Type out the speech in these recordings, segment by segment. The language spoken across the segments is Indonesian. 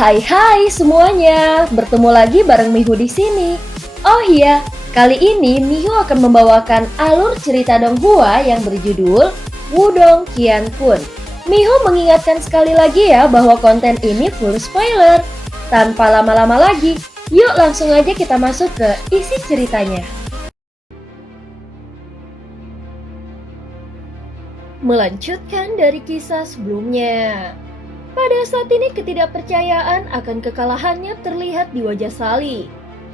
Hai semuanya, bertemu lagi bareng Mihu di sini. Oh iya, kali ini Mihu akan membawakan alur cerita Donghua yang berjudul Wudong Qiankun. Mihu mengingatkan sekali lagi ya bahwa konten ini full spoiler. Tanpa lama-lama lagi, yuk langsung aja kita masuk ke isi ceritanya. Melanjutkan dari kisah sebelumnya. Pada saat ini ketidakpercayaan akan kekalahannya terlihat di wajah Sally.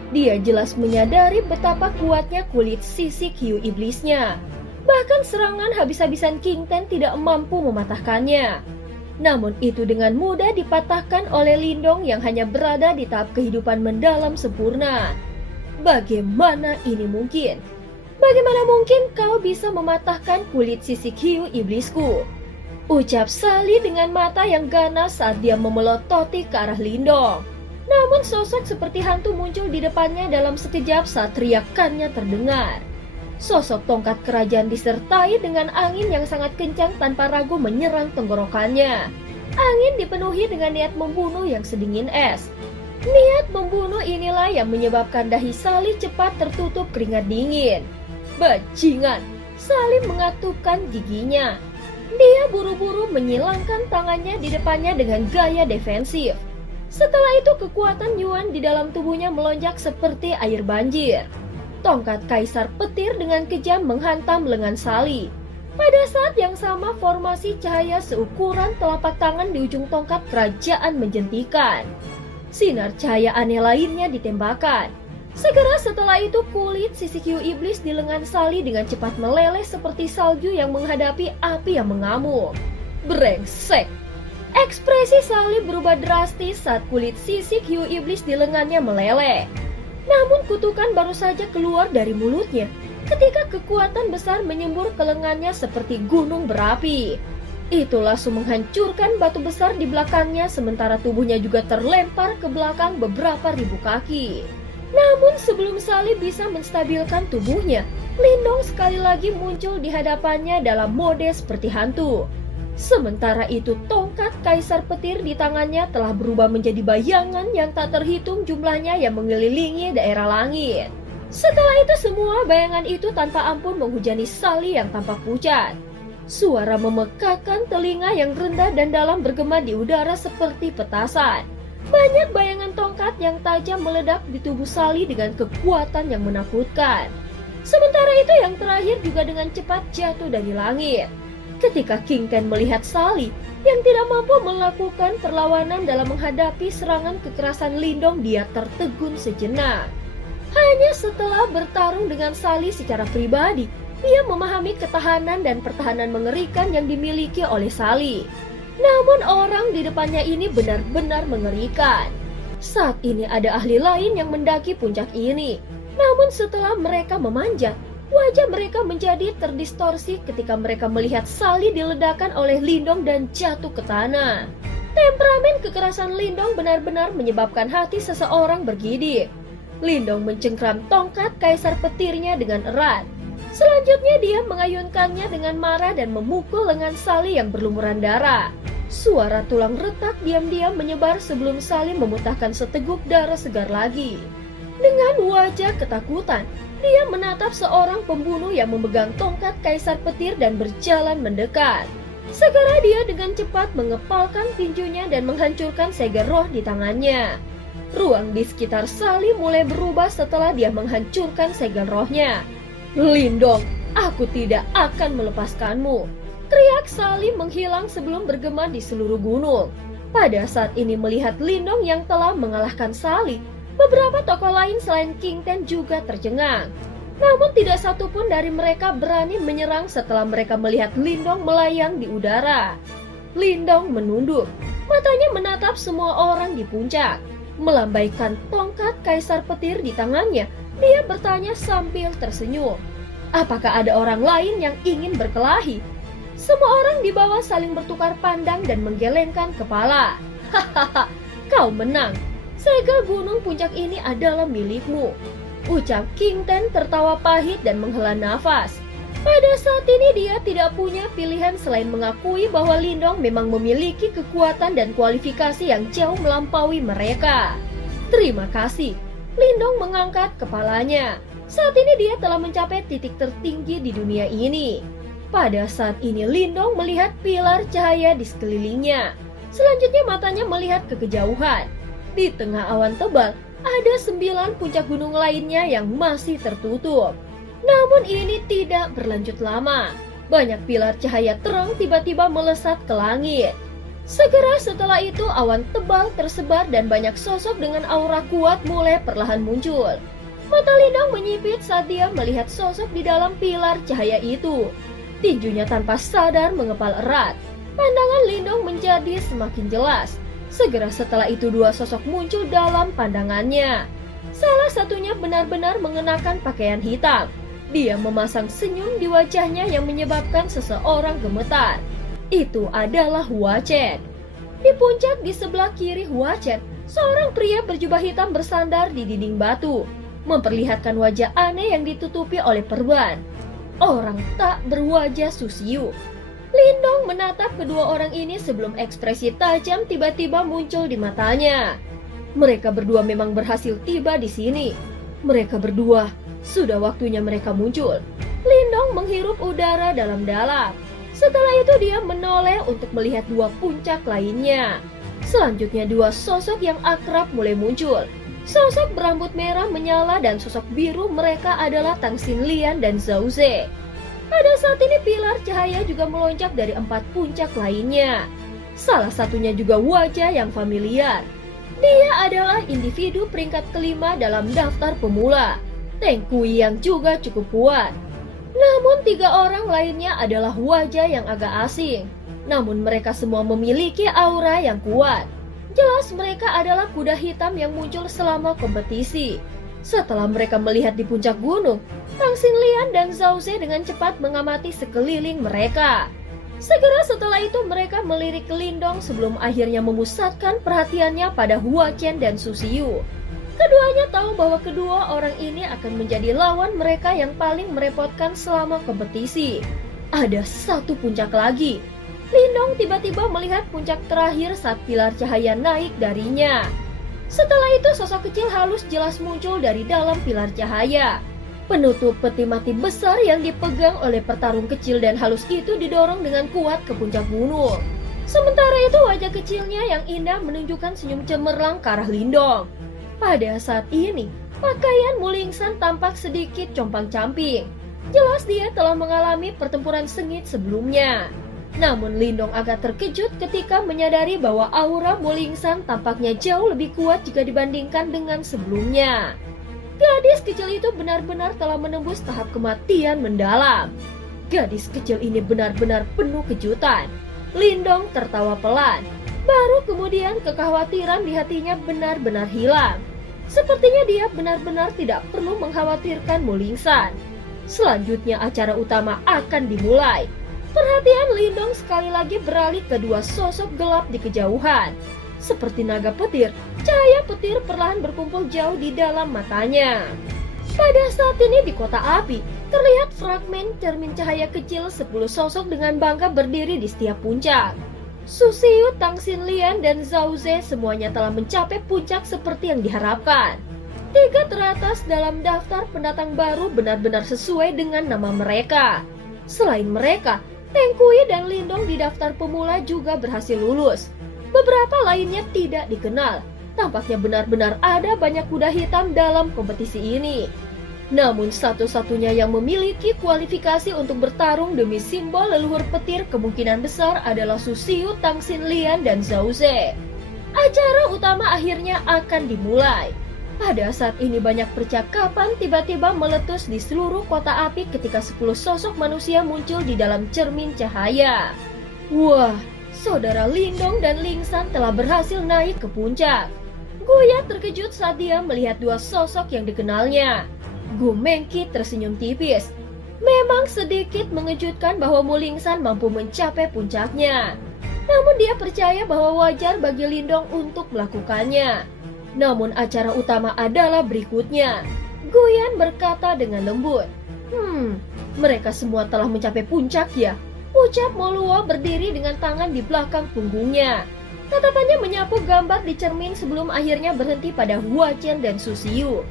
Dia jelas menyadari betapa kuatnya kulit sisik hiu iblisnya. Bahkan serangan habis-habisan King Ten tidak mampu mematahkannya. Namun itu dengan mudah dipatahkan oleh Lindong yang hanya berada di tahap kehidupan mendalam sempurna. Bagaimana ini mungkin? Bagaimana mungkin kau bisa mematahkan kulit sisik hiu iblisku? Ucap Sally dengan mata yang ganas saat dia memelototi ke arah Lindong. Namun sosok seperti hantu muncul di depannya dalam sekejap saat teriakannya terdengar. Sosok tongkat kerajaan disertai dengan angin yang sangat kencang tanpa ragu menyerang tenggorokannya. Angin dipenuhi dengan niat membunuh yang sedingin es. Niat membunuh inilah yang menyebabkan dahi Sally cepat tertutup keringat dingin. Bajingan! Sally mengatupkan giginya. Dia buru-buru menyilangkan tangannya di depannya dengan gaya defensif. Setelah itu kekuatan Yuan di dalam tubuhnya melonjak seperti air banjir. Tongkat kaisar petir dengan kejam menghantam lengan Sally. Pada saat yang sama formasi cahaya seukuran telapak tangan di ujung tongkat kerajaan menjentikan. Sinar cahaya aneh lainnya ditembakkan. Segera setelah itu kulit sisik hiu iblis di lengan Sally dengan cepat meleleh seperti salju yang menghadapi api yang mengamuk. Brengsek! Ekspresi Sally berubah drastis saat kulit sisik hiu iblis di lengannya meleleh. Namun kutukan baru saja keluar dari mulutnya ketika kekuatan besar menyembur ke lengannya seperti gunung berapi. Itu langsung menghancurkan batu besar di belakangnya sementara tubuhnya juga terlempar ke belakang beberapa ribu kaki. Namun sebelum Sally bisa menstabilkan tubuhnya, Lindong sekali lagi muncul di hadapannya dalam mode seperti hantu. Sementara itu tongkat kaisar petir di tangannya telah berubah menjadi bayangan yang tak terhitung jumlahnya yang mengelilingi daerah langit. Setelah itu semua bayangan itu tanpa ampun menghujani Sally yang tampak pucat. Suara memekakan telinga yang rendah dan dalam bergema di udara seperti petasan. Banyak bayangan tongkat yang tajam meledak di tubuh Sally dengan kekuatan yang menakutkan. Sementara itu yang terakhir juga dengan cepat jatuh dari langit. Ketika King Ten melihat Sally yang tidak mampu melakukan perlawanan dalam menghadapi serangan kekerasan Lindong, dia tertegun sejenak. Hanya setelah bertarung dengan Sally secara pribadi, dia memahami ketahanan dan pertahanan mengerikan yang dimiliki oleh Sally. Namun orang di depannya ini benar-benar mengerikan. Saat ini ada ahli lain yang mendaki puncak ini. Namun setelah mereka memanjat, wajah mereka menjadi terdistorsi ketika mereka melihat Sally diledakkan oleh Lindong dan jatuh ke tanah. Temperamen kekerasan Lindong benar-benar menyebabkan hati seseorang bergidik. Lindong mencengkram tongkat kaisar petirnya dengan erat. Selanjutnya dia mengayunkannya dengan marah dan memukul lengan Sally yang berlumuran darah. Suara tulang retak diam-diam menyebar sebelum Sally memuntahkan seteguk darah segar lagi. Dengan wajah ketakutan, dia menatap seorang pembunuh yang memegang tongkat kaisar petir dan berjalan mendekat. Segera dia dengan cepat mengepalkan tinjunya dan menghancurkan segel roh di tangannya. Ruang di sekitar Sally mulai berubah setelah dia menghancurkan segel rohnya. Lindong, aku tidak akan melepaskanmu. Teriak Sally menghilang sebelum bergema di seluruh gunung. Pada saat ini melihat Lindong yang telah mengalahkan Sally, beberapa tokoh lain selain King Ten juga tercengang. Namun tidak satupun dari mereka berani menyerang setelah mereka melihat Lindong melayang di udara. Lindong menunduk, matanya menatap semua orang di puncak. Melambaikan tongkat kaisar petir di tangannya, dia bertanya sambil tersenyum. Apakah ada orang lain yang ingin berkelahi? Semua orang di bawah saling bertukar pandang dan menggelengkan kepala. Hahaha, kau menang. Segel gunung puncak ini adalah milikmu. Ucap King Ten tertawa pahit dan menghela nafas. Pada saat ini dia tidak punya pilihan selain mengakui bahwa Lindong memang memiliki kekuatan dan kualifikasi yang jauh melampaui mereka. Terima kasih. Lindong mengangkat kepalanya. Saat ini dia telah mencapai titik tertinggi di dunia ini. Pada saat ini Lindong melihat pilar cahaya di sekelilingnya. Selanjutnya matanya melihat ke kejauhan. Di tengah awan tebal, ada 9 puncak gunung lainnya yang masih tertutup. Namun ini tidak berlanjut lama. Banyak pilar cahaya terang tiba-tiba melesat ke langit. Segera setelah itu awan tebal tersebar dan banyak sosok dengan aura kuat mulai perlahan muncul. Mata Lindong menyipit saat dia melihat sosok di dalam pilar cahaya itu. Tinjunya tanpa sadar mengepal erat. Pandangan Lindong menjadi semakin jelas. Segera setelah itu 2 sosok muncul dalam pandangannya. Salah satunya benar-benar mengenakan pakaian hitam. Dia memasang senyum di wajahnya yang menyebabkan seseorang gemetar. Itu adalah Hua Chen. Di puncak di sebelah kiri Hua Chen, seorang pria berjubah hitam bersandar di dinding batu, memperlihatkan wajah aneh yang ditutupi oleh perban. Orang tak berwajah Susiu. Lindong menatap kedua orang ini sebelum ekspresi tajam tiba-tiba muncul di matanya. Mereka berdua memang berhasil tiba di sini. Mereka berdua, sudah waktunya mereka muncul. Lindong menghirup udara dalam-dalam. Setelah itu dia menoleh untuk melihat 2 puncak lainnya. Selanjutnya 2 sosok yang akrab mulai muncul. Sosok berambut merah menyala dan sosok biru mereka adalah Tang Xinlian dan Zhao Ze. Pada saat ini pilar cahaya juga melonjak dari 4 puncak lainnya. Salah satunya juga wajah yang familiar. Dia adalah individu peringkat kelima dalam daftar pemula, Teng Kui yang juga cukup kuat. Namun 3 orang lainnya adalah wajah yang agak asing. Namun mereka semua memiliki aura yang kuat. Jelas mereka adalah kuda hitam yang muncul selama kompetisi. Setelah mereka melihat di puncak gunung, Tang Xinlian dan Zhao Ze dengan cepat mengamati sekeliling mereka. Segera setelah itu mereka melirik ke Lindong sebelum akhirnya memusatkan perhatiannya pada Hua Chen dan Susiu. Keduanya tahu bahwa kedua orang ini akan menjadi lawan mereka yang paling merepotkan selama kompetisi. Ada 1 puncak lagi. Lindong tiba-tiba melihat puncak terakhir saat pilar cahaya naik darinya. Setelah itu sosok kecil halus jelas muncul dari dalam pilar cahaya. Penutup peti mati besar yang dipegang oleh petarung kecil dan halus itu didorong dengan kuat ke puncak gunung. Sementara itu wajah kecilnya yang indah menunjukkan senyum cemerlang ke arah Lindong. Pada saat ini, pakaian Mulingsan tampak sedikit compang-camping. Jelas dia telah mengalami pertempuran sengit sebelumnya. Namun Lindong agak terkejut ketika menyadari bahwa aura Mulingsan tampaknya jauh lebih kuat jika dibandingkan dengan sebelumnya. Gadis kecil itu benar-benar telah menembus tahap kematian mendalam. Gadis kecil ini benar-benar penuh kejutan. Lindong tertawa pelan. Baru kemudian kekhawatiran di hatinya benar-benar hilang. Sepertinya dia benar-benar tidak perlu mengkhawatirkan Mulingsan. Selanjutnya acara utama akan dimulai. Perhatian Lindong sekali lagi beralih ke 2 sosok gelap di kejauhan. Seperti naga petir, cahaya petir perlahan berkumpul jauh di dalam matanya. Pada saat ini di kota api, terlihat fragmen cermin cahaya kecil 10 sosok dengan bangga berdiri di setiap puncak. Susiu, Tang Xinlian, dan Zhao Ze semuanya telah mencapai puncak seperti yang diharapkan. 3 teratas dalam daftar pendatang baru benar-benar sesuai dengan nama mereka. Selain mereka, Teng Kui dan Lindong di daftar pemula juga berhasil lulus. Beberapa lainnya tidak dikenal. Tampaknya benar-benar ada banyak kuda hitam dalam kompetisi ini. Namun satu-satunya yang memiliki kualifikasi untuk bertarung demi simbol leluhur petir kemungkinan besar adalah Susiu, Tang Xinlian, dan Zhao Ze. Acara utama akhirnya akan dimulai. Pada saat ini banyak percakapan tiba-tiba meletus di seluruh kota api ketika 10 sosok manusia muncul di dalam cermin cahaya. Wah, saudara Lindong dan Lingsan telah berhasil naik ke puncak. Guya terkejut saat dia melihat 2 sosok yang dikenalnya. Gu Mengki tersenyum tipis. Memang sedikit mengejutkan bahwa Mulingsan mampu mencapai puncaknya. Namun dia percaya bahwa wajar bagi Lindong untuk melakukannya. Namun acara utama adalah berikutnya. Guyan berkata dengan lembut. Mereka semua telah mencapai puncak ya, ucap Moluo berdiri dengan tangan di belakang punggungnya. Tatapannya menyapu gambar di cermin sebelum akhirnya berhenti pada Hua Chen dan Susiyu.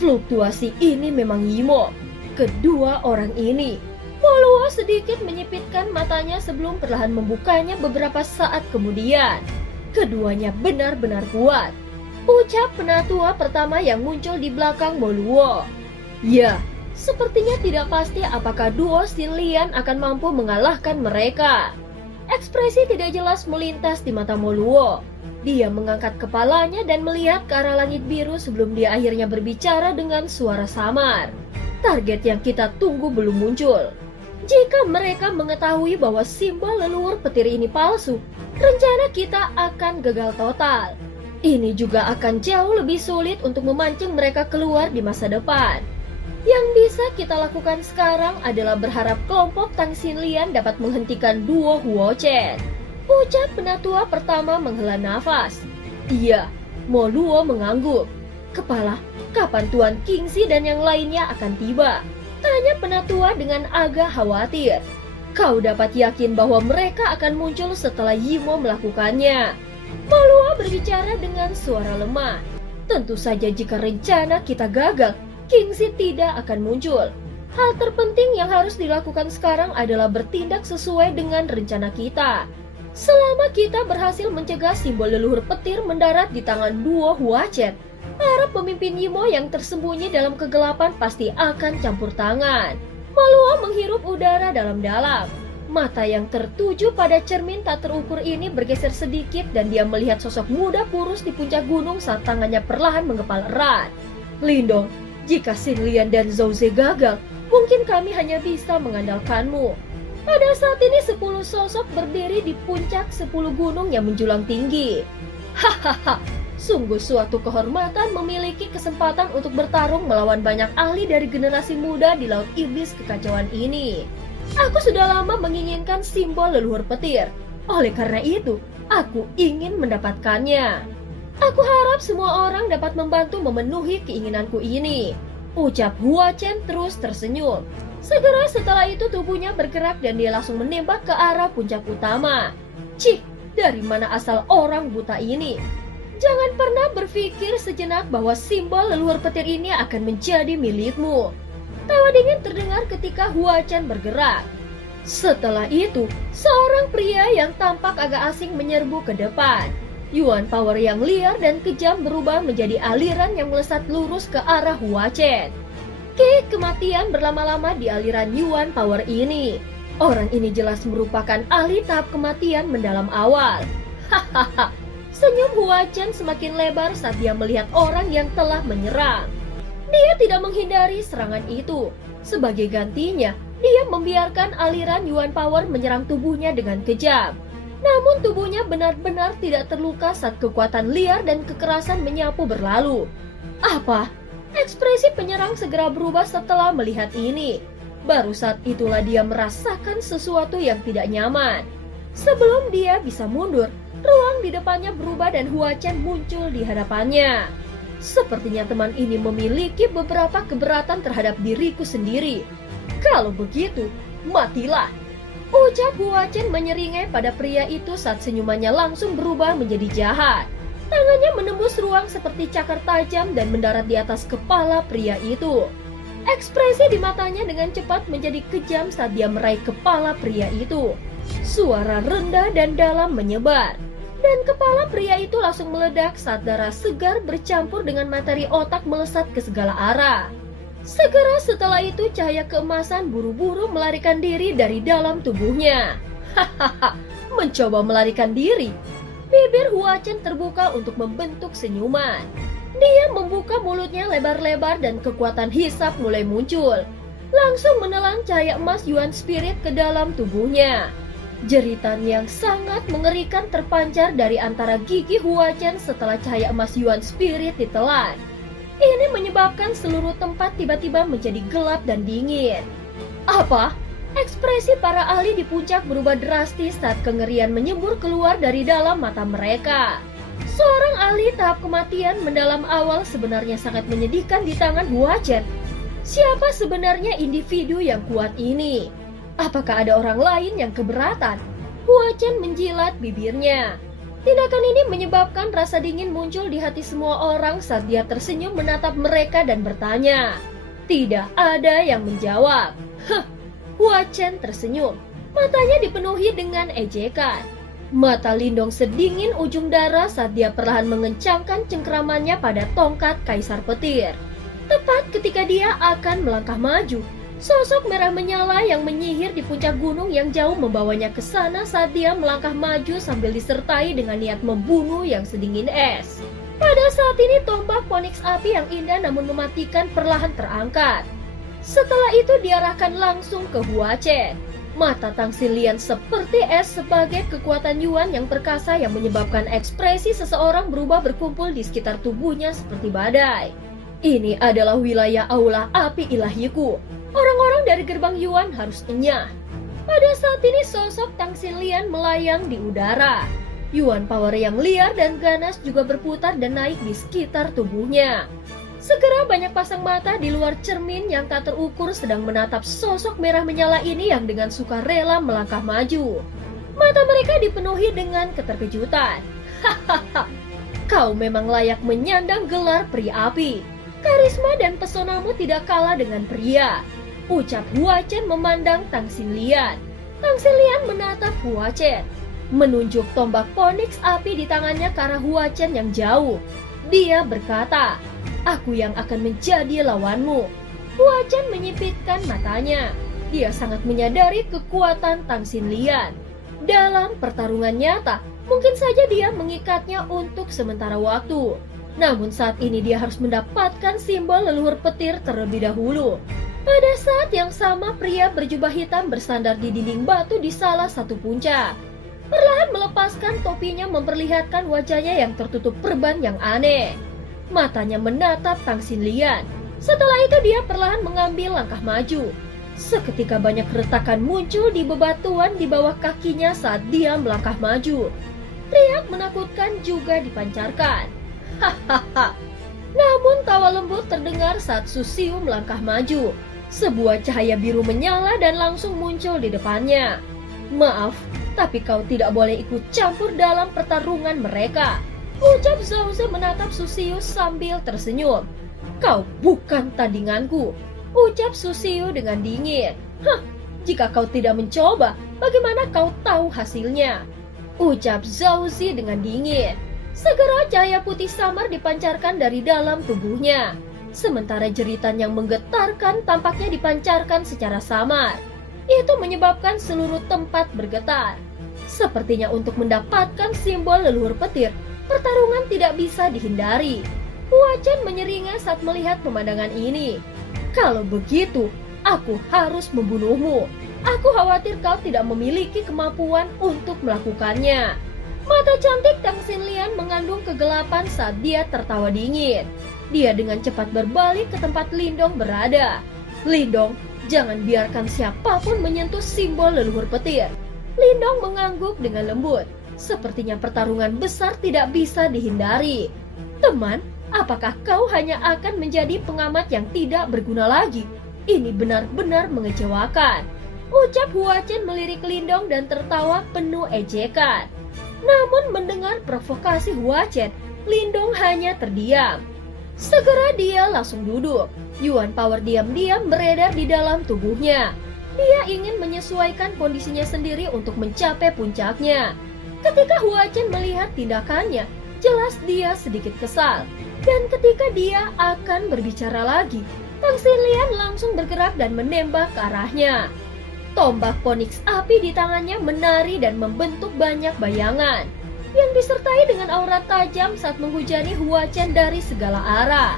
Fluktuasi ini memang Yimo. Kedua orang ini. Moluo sedikit menyipitkan matanya sebelum perlahan membukanya beberapa saat kemudian. Keduanya benar-benar kuat, ucap penatua pertama yang muncul di belakang Moluo. Ya, sepertinya tidak pasti apakah duo Xin Lian akan mampu mengalahkan mereka. Ekspresi tidak jelas melintas di mata Moluo. Dia mengangkat kepalanya dan melihat ke arah langit biru sebelum dia akhirnya berbicara dengan suara samar. Target yang kita tunggu belum muncul. Jika mereka mengetahui bahwa simbol leluhur petir ini palsu, rencana kita akan gagal total. Ini juga akan jauh lebih sulit untuk memancing mereka keluar di masa depan. Yang bisa kita lakukan sekarang adalah berharap kelompok Tang Xinlian dapat menghentikan duo Huo Chen. Ucap penatua pertama menghela nafas. Iya, Moluo mengangguk. Kepala, kapan Tuan Kingxi dan yang lainnya akan tiba? Tanya penatua dengan agak khawatir. Kau dapat yakin bahwa mereka akan muncul setelah Yimo melakukannya. Moluo berbicara dengan suara lemah. Tentu saja jika rencana kita gagal, Kingxi tidak akan muncul. Hal terpenting yang harus dilakukan sekarang adalah bertindak sesuai dengan rencana kita. Selama kita berhasil mencegah simbol leluhur petir mendarat di tangan duo Hua Chen, para pemimpin Yimo yang tersembunyi dalam kegelapan pasti akan campur tangan. Moluo menghirup udara dalam-dalam. Mata yang tertuju pada cermin tak terukur ini bergeser sedikit dan dia melihat sosok muda kurus di puncak gunung saat tangannya perlahan menggepal erat. Lindong, jika Xin Lian dan Zhou Ze gagal, mungkin kami hanya bisa mengandalkanmu. Pada saat ini 10 sosok berdiri di puncak 10 gunung yang menjulang tinggi. Hahaha, sungguh suatu kehormatan memiliki kesempatan untuk bertarung melawan banyak ahli dari generasi muda di Laut Iblis Kekacauan ini. Aku sudah lama menginginkan simbol leluhur petir. Oleh karena itu, aku ingin mendapatkannya. Aku harap semua orang dapat membantu memenuhi keinginanku ini. Ucap Hua Chen terus tersenyum. Segera setelah itu tubuhnya bergerak dan dia langsung menembak ke arah puncak utama. Cih, dari mana asal orang buta ini? Jangan pernah berpikir sejenak bahwa simbol leluhur petir ini akan menjadi milikmu. Tawa dingin terdengar ketika Hua Chen bergerak. Setelah itu, seorang pria yang tampak agak asing menyerbu ke depan. Yuan Power yang liar dan kejam berubah menjadi aliran yang melesat lurus ke arah Hua Chen. Kematian berlama-lama di aliran Yuan Power ini. Orang ini jelas merupakan ahli tahap kematian mendalam awal. Hahaha. Senyum Hua Chen semakin lebar saat dia melihat orang yang telah menyerang. Dia tidak menghindari serangan itu. Sebagai gantinya, dia membiarkan aliran Yuan Power menyerang tubuhnya dengan kejam. Namun tubuhnya benar-benar tidak terluka saat kekuatan liar dan kekerasan menyapu berlalu. Apa? Ekspresi penyerang segera berubah setelah melihat ini. Baru saat itulah dia merasakan sesuatu yang tidak nyaman. Sebelum dia bisa mundur, ruang di depannya berubah dan Hua Chen muncul di hadapannya. Sepertinya teman ini memiliki beberapa keberatan terhadap diriku sendiri. Kalau begitu, matilah. Ucap Hua Chen menyeringai pada pria itu saat senyumannya langsung berubah menjadi jahat. Tangannya menembus ruang seperti cakar tajam dan mendarat di atas kepala pria itu. Ekspresi di matanya dengan cepat menjadi kejam saat dia meraih kepala pria itu. Suara rendah dan dalam menyebar. Dan kepala pria itu langsung meledak saat darah segar bercampur dengan materi otak melesat ke segala arah. Segera setelah itu cahaya keemasan buru-buru melarikan diri dari dalam tubuhnya. Hahaha, mencoba melarikan diri. Bibir Hua Chen terbuka untuk membentuk senyuman. Dia membuka mulutnya lebar-lebar dan kekuatan hisap mulai muncul. Langsung menelan cahaya emas Yuan Spirit ke dalam tubuhnya. Jeritan yang sangat mengerikan terpancar dari antara gigi Hua Chen setelah cahaya emas Yuan Spirit ditelan. Ini menyebabkan seluruh tempat tiba-tiba menjadi gelap dan dingin. Apa? Ekspresi para ahli di puncak berubah drastis saat kengerian menyembur keluar dari dalam mata mereka. Seorang ahli tahap kematian mendalam awal sebenarnya sangat menyedihkan di tangan Hua Chen. Siapa sebenarnya individu yang kuat ini? Apakah ada orang lain yang keberatan? Hua Chen menjilat bibirnya. Tindakan ini menyebabkan rasa dingin muncul di hati semua orang saat dia tersenyum menatap mereka dan bertanya. Tidak ada yang menjawab. Hua Chen tersenyum. Matanya dipenuhi dengan ejekan. Mata Lindong sedingin ujung darah saat dia perlahan mengencangkan cengkeramannya pada tongkat Kaisar Petir. Tepat ketika dia akan melangkah maju, sosok merah menyala yang menyihir di puncak gunung yang jauh membawanya ke sana saat dia melangkah maju sambil disertai dengan niat membunuh yang sedingin es. Pada saat ini tombak Phoenix api yang indah namun mematikan perlahan terangkat. Setelah itu diarahkan langsung ke Hua Chen. Mata Tang Xinlian seperti es sebagai kekuatan Yuan yang perkasa yang menyebabkan ekspresi seseorang berubah berkumpul di sekitar tubuhnya seperti badai. Ini adalah wilayah aula api ilahiku. Orang-orang dari gerbang Yuan harus enyah. Pada saat ini sosok Tang Xinlian melayang di udara. Yuan power yang liar dan ganas juga berputar dan naik di sekitar tubuhnya. Segera banyak pasang mata di luar cermin yang tak terukur sedang menatap sosok merah menyala ini yang dengan sukarela melangkah maju. Mata mereka dipenuhi dengan keterkejutan. Hahaha, kau memang layak menyandang gelar peri api. Karisma dan pesonamu tidak kalah dengan pria. Ucap Hua Chen memandang Tang Xinlian. Tang Xinlian menatap Hua Chen, menunjuk tombak Phoenix api di tangannya ke arah Hua Chen yang jauh. Dia berkata, aku yang akan menjadi lawanmu. Hua Chen menyipitkan matanya. Dia sangat menyadari kekuatan Tang Xinlian. Dalam pertarungan nyata, mungkin saja dia mengikatnya untuk sementara waktu. Namun saat ini dia harus mendapatkan simbol leluhur petir terlebih dahulu. Pada saat yang sama pria berjubah hitam bersandar di dinding batu di salah satu puncak. Perlahan melepaskan topinya memperlihatkan wajahnya yang tertutup perban yang aneh. Matanya menatap Tang Xinlian. Setelah itu dia perlahan mengambil langkah maju. Seketika banyak retakan muncul di bebatuan di bawah kakinya saat dia melangkah maju. Teriak menakutkan juga dipancarkan. Hahaha. Namun tawa lembut terdengar saat Su Xiu melangkah maju. Sebuah cahaya biru menyala dan langsung muncul di depannya. Maaf, tapi kau tidak boleh ikut campur dalam pertarungan mereka. Ucap Zhao Ze menatap Su Xiu sambil tersenyum. Kau bukan tandinganku. Ucap Su Xiu dengan dingin. Jika kau tidak mencoba, bagaimana kau tahu hasilnya? Ucap Zhao Ze dengan dingin. Segera cahaya putih samar dipancarkan dari dalam tubuhnya. Sementara jeritan yang menggetarkan tampaknya dipancarkan secara samar. Itu menyebabkan seluruh tempat bergetar. Sepertinya untuk mendapatkan simbol leluhur petir, pertarungan tidak bisa dihindari. Hua Chen menyeringai saat melihat pemandangan ini. Kalau begitu, aku harus membunuhmu. Aku khawatir kau tidak memiliki kemampuan untuk melakukannya. Mata cantik Tang Xinlian mengandung kegelapan saat dia tertawa dingin. Dia dengan cepat berbalik ke tempat Lindong berada. Lindong, jangan biarkan siapapun menyentuh simbol leluhur petir. Lindong mengangguk dengan lembut. Sepertinya pertarungan besar tidak bisa dihindari. Teman, apakah kau hanya akan menjadi pengamat yang tidak berguna lagi? Ini benar-benar mengecewakan. Ucap Hua Chen melirik Lindong dan tertawa penuh ejekan. Namun mendengar provokasi Hua Chen, Lindong hanya terdiam. Segera dia langsung duduk. Yuan power diam-diam beredar di dalam tubuhnya. Dia ingin menyesuaikan kondisinya sendiri untuk mencapai puncaknya. Ketika Hua Chen melihat tindakannya, jelas dia sedikit kesal. Dan ketika dia akan berbicara lagi, Tang Xinlian langsung bergerak dan menembak ke arahnya. Tombak Phoenix api di tangannya menari dan membentuk banyak bayangan yang disertai dengan aura tajam saat menghujani Hua Chen dari segala arah.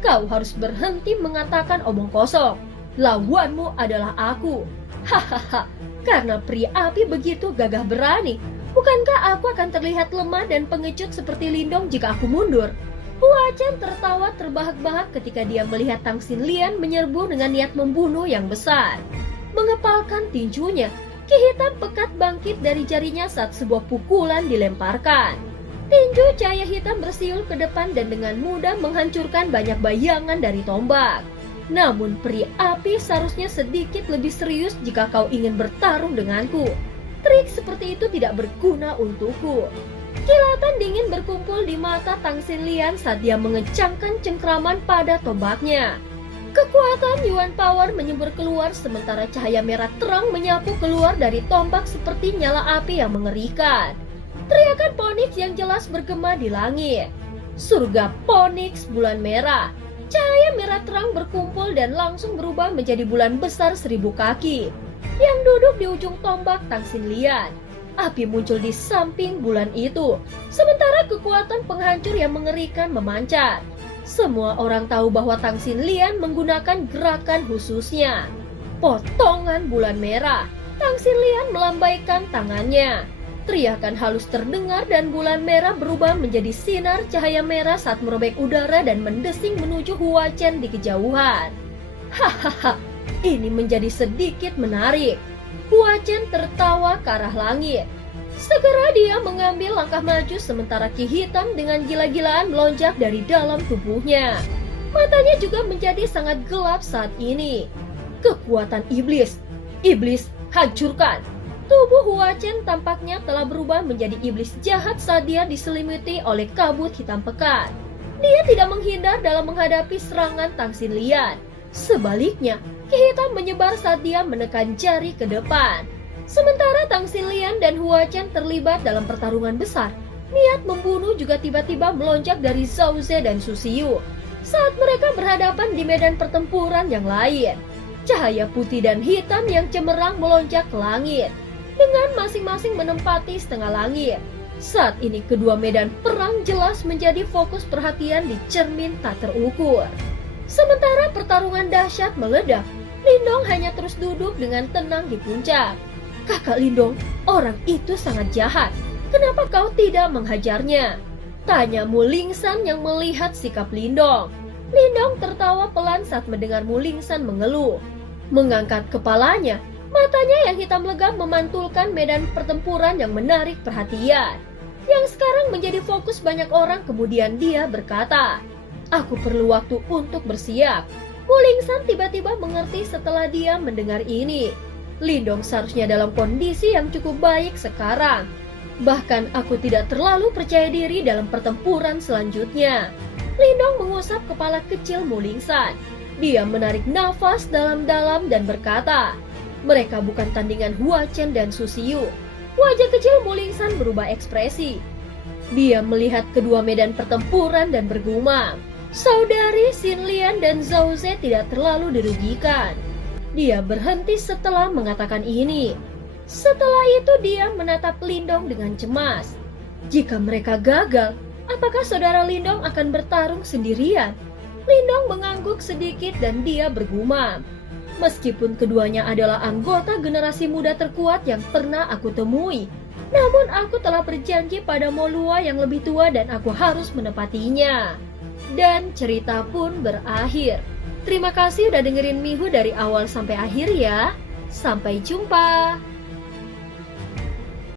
Kau harus berhenti mengatakan omong kosong. Lawanmu adalah aku. Hahaha, karena pria api begitu gagah berani, bukankah aku akan terlihat lemah dan pengecut seperti Lindong jika aku mundur? Hua Chen tertawa terbahak-bahak ketika dia melihat Tang Xinlian menyerbu dengan niat membunuh yang besar. Mengepalkan tinjunya, Ki hitam pekat bangkit dari jarinya saat sebuah pukulan dilemparkan. Tinju cahaya hitam bersiul ke depan dan dengan mudah menghancurkan banyak bayangan dari tombak. Namun peri api seharusnya sedikit lebih serius jika kau ingin bertarung denganku. Trik seperti itu tidak berguna untukku. Kilatan dingin berkumpul di mata Tang Xinlian saat dia mengecangkan cengkraman pada tombaknya. Kekuatan Yuan Power menyembur keluar sementara cahaya merah terang menyapu keluar dari tombak seperti nyala api yang mengerikan. Teriakan Ponix yang jelas bergema di langit. Surga Ponix bulan merah. Cahaya merah terang berkumpul dan langsung berubah menjadi bulan besar 1000 kaki yang duduk di ujung tombak Tang Xinlian. Api muncul di samping bulan itu, sementara kekuatan penghancur yang mengerikan memancar. Semua orang tahu bahwa Tang Xinlian menggunakan gerakan khususnya. Potongan bulan merah. Tang Xinlian melambaikan tangannya. Teriakan halus terdengar dan bulan merah berubah menjadi sinar cahaya merah saat merobek udara dan mendesing menuju Hua Chen di kejauhan. Hahaha, ini menjadi sedikit menarik. Hua Chen tertawa ke arah langit. Segera dia mengambil langkah maju sementara Ki Hitam dengan gila-gilaan melonjak dari dalam tubuhnya. Matanya juga menjadi sangat gelap saat ini. Kekuatan iblis. Iblis, hancurkan. Tubuh Hua Chen tampaknya telah berubah menjadi iblis jahat saat dia diselimuti oleh kabut hitam pekat. Dia tidak menghindar dalam menghadapi serangan Tang Xinlian. Sebaliknya, Ki Hitam menyebar saat dia menekan jari ke depan. Sementara Tang Xinlian dan Hua Chen terlibat dalam pertarungan besar, niat membunuh juga tiba-tiba melonjak dari Zhao Ze dan Su Xiu. Saat mereka berhadapan di medan pertempuran yang lain, cahaya putih dan hitam yang cemerlang melonjak ke langit, dengan masing-masing menempati setengah langit. Saat ini kedua medan perang jelas menjadi fokus perhatian di cermin tak terukur. Sementara pertarungan dahsyat meledak, Lindong hanya terus duduk dengan tenang di puncak. Kakak Lindong, orang itu sangat jahat. Kenapa kau tidak menghajarnya? Tanya Mu Lingsan yang melihat sikap Lindong. Lindong tertawa pelan saat mendengar Mu Lingsan mengeluh. Mengangkat kepalanya, matanya yang hitam legam memantulkan medan pertempuran yang menarik perhatian. Yang sekarang menjadi fokus banyak orang, kemudian dia berkata, "Aku perlu waktu untuk bersiap." Mu Lingsan tiba-tiba mengerti setelah dia mendengar ini. Lindong seharusnya dalam kondisi yang cukup baik sekarang. Bahkan aku tidak terlalu percaya diri dalam pertempuran selanjutnya. Lindong mengusap kepala kecil Mu Lingsan. Dia menarik nafas dalam-dalam dan berkata, "Mereka bukan tandingan Hua Chen dan Su Xiu." Wajah kecil Mu Lingsan berubah ekspresi. Dia melihat kedua medan pertempuran dan bergumam. Saudari Xinlian dan Zhao Ze tidak terlalu dirugikan. Dia berhenti setelah mengatakan ini. Setelah itu dia menatap Lindong dengan cemas. Jika mereka gagal, apakah saudara Lindong akan bertarung sendirian? Lindong mengangguk sedikit dan dia bergumam. Meskipun keduanya adalah anggota generasi muda terkuat yang pernah aku temui, namun aku telah berjanji pada Molua yang lebih tua dan aku harus menepatinya. Dan cerita pun berakhir. Terima kasih udah dengerin Mihu dari awal sampai akhir ya. Sampai jumpa.